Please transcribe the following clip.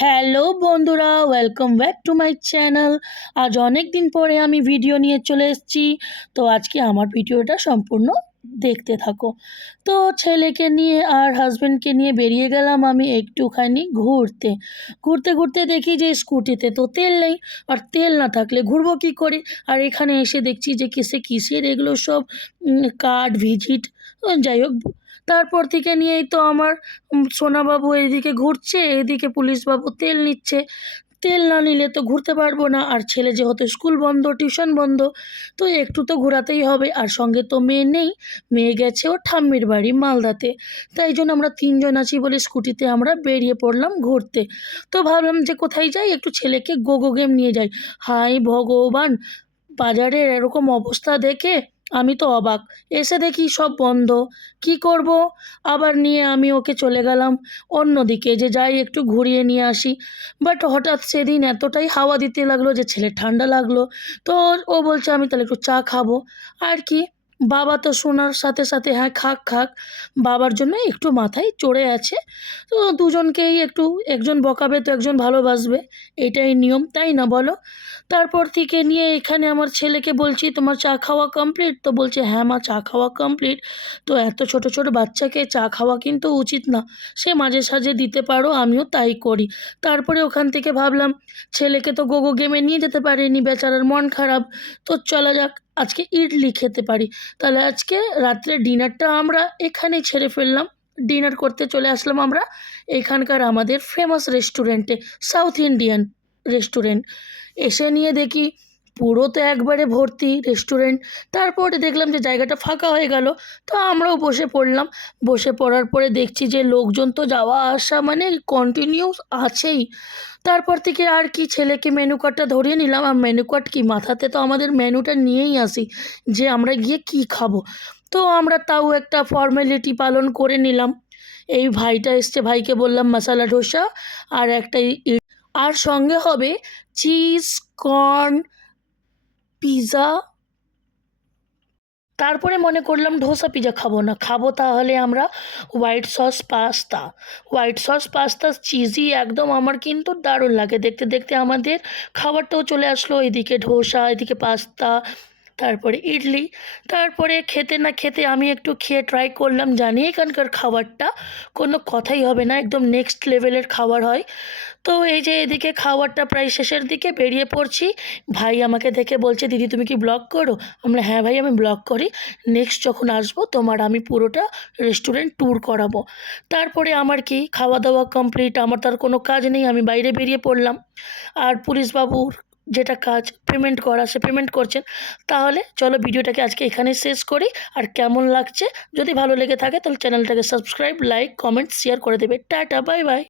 Hello বন্ধুরা, welcome back to my channel. আজ অনেক দিন পরে আমি ভিডিও নিয়ে চলে এসেছি। তো আজকে আমার ভিডিওটা সম্পূর্ণ দেখতে থাকো। তো ছেলেকে নিয়ে আর হাজব্যান্ডকে নিয়ে বেরিয়ে গেলাম আমি একটুখানি ঘুরতে। ঘুরতে ঘুরতে দেখি যে স্কুটিতে তো তেল নেই, আর তেল না থাকলে ঘুরবো কী করে। আর এখানে এসে দেখছি যে কিসের এগুলো সব কার্ড ভিজিট, যাই হোক। তারপর থেকে নিয়েই তো আমার সোনাবাবু এইদিকে ঘুরছে, এদিকে পুলিশবাবু তেল নিচ্ছে। তেল না নিলে তো ঘুরতে পারবো না, আর ছেলে যেহেতু স্কুল বন্ধ, টিউশন বন্ধ, তো একটু তো ঘোরাতেই হবে। আর সঙ্গে তো মেয়ে নেই, মেয়ে গেছে ওর ঠাম্মির বাড়ি মালদাতে। তাই জন্য আমরা তিনজন আছি বলে স্কুটিতে আমরা বেরিয়ে পড়লাম ঘুরতে। তো ভাবলাম যে কোথায় যাই, একটু ছেলেকে গোগো গেম নিয়ে যাই। হাই ভগবান, বাজারের এরকম অবস্থা দেখে আমি তো অবাক। এসে দেখি সব বন্ধ। কি করব? আবার নিয়ে আমি ওকে চলে গেলাম অন্যদিকে, যে যাই একটু ঘুরিয়ে নিয়ে আসি। বাট হঠাৎ সেদিন এতটাই হাওয়া দিতে লাগলো যে ছেলের ঠান্ডা লাগলো। তো ও বলছে আমি তাহলে একটু চা খাবো। আর কি, বাবা তো শোনার সাথে সাথে হ্যাঁ খাক খাক, বাবার জন্য একটু মাথায় চড়ে আছে। তো দুজনকেই একটু, একজন বকাবে তো একজন ভালোবাসবে, এটাই নিয়ম, তাই না বলো? তারপর থেকে নিয়ে এখানে আমার ছেলেকে বলছি তোমার চা খাওয়া কমপ্লিট? তো বলছে হ্যাঁ মা, চা খাওয়া কমপ্লিট। তো এত ছোট ছোট বাচ্চাকে চা খাওয়া কিন্তু উচিত না, সে মাঝে সাঝে দিতে পারো, আমিও তাই করি। তারপরে ওখান থেকে ভাবলাম ছেলেকে তো গোগো গেমে নিয়ে যেতে পারিনি, বেচারার মন খারাপ। তো চলা যাক, আজকে ইডলি খেতে পারি। তাহলে আজকে রাত্রে ডিনারটা আমরা এখানেই ছেড়ে ফেললাম। ডিনার করতে চলে আসলাম আমরা এখানকার আমাদের ফেমাস রেস্টুরেন্টে, সাউথ ইন্ডিয়ান রেস্টুরেন্ট। এসে নিয়ে দেখি পুরো তো একবারে ভর্তি রেস্টুরেন্ট। তারপরে দেখলাম যে জায়গাটা ফাঁকা হয়ে গেল, তো আমরাও বসে পড়লাম। বসে পড়ার পরে দেখছি যে লোকজন তো যাওয়া আসা মানে কন্টিনিউস আছেই। তারপর থেকে আর কি, ছেলেকে মেনু কার্ডটা ধরিয়ে নিলাম। আর মেনু কার্ড কি, মাথাতে তো আমাদের মেনুটা নিয়েই আসি যে আমরা গিয়ে কি খাবো। তো আমরা তাও একটা ফর্মালিটি পালন করে নিলাম। এই ভাইটা এসছে, ভাইকে বললাম মশালা ডোসা আর একটা আর সঙ্গে হবে চিজ, কর্ন, পিৎজা। তারপরে মনে করলাম ধোসা পিৎজা খাবো না, খাবো তাহলে আমরা white sauce pasta. White sauce pasta cheesy একদম, আমার কিন্তু দারুণ লাগে। দেখতে দেখতে আমাদের খাবারটাও চলে আসলো, এদিকে ধোসা, এদিকে পাস্তা, তারপরে ইডলি। তারপরে খেতে না খেতে আমি একটু খেয়ে ট্রাই করলাম, জানি এখানকার খাবারটা কোনো কথাই হবে না, একদম নেক্সট লেভেলের খাবার হয়। তো এই যে এদিকে খাবারটা প্রায় শেষের দিকে বেরিয়ে পড়ছি। ভাই আমাকে দেখে বলছে দিদি তুমি কি ব্লগ করো? আমরা হ্যাঁ ভাই আমি ব্লগ করি, নেক্সট যখন আসবো তোমার আমি পুরোটা রেস্টুরেন্ট ট্যুর করাবো। তারপরে আমার কি খাওয়া দাওয়া কমপ্লিট, আমার তার কোনো কাজ নেই, আমি বাইরে বেরিয়ে পড়লাম। আর পুলিশবাবুর যেটা কাজ পেমেন্ট করা, সে পেমেন্ট করছেন। তাহলে চলো ভিডিওটাকে আজকে এখানেই শেষ করি। আর কেমন লাগছে, যদি ভালো লেগে থাকে তাহলে চ্যানেলটাকে সাবস্ক্রাইব, লাইক, কমেন্ট, শেয়ার করে দেবে। Tata, bye bye.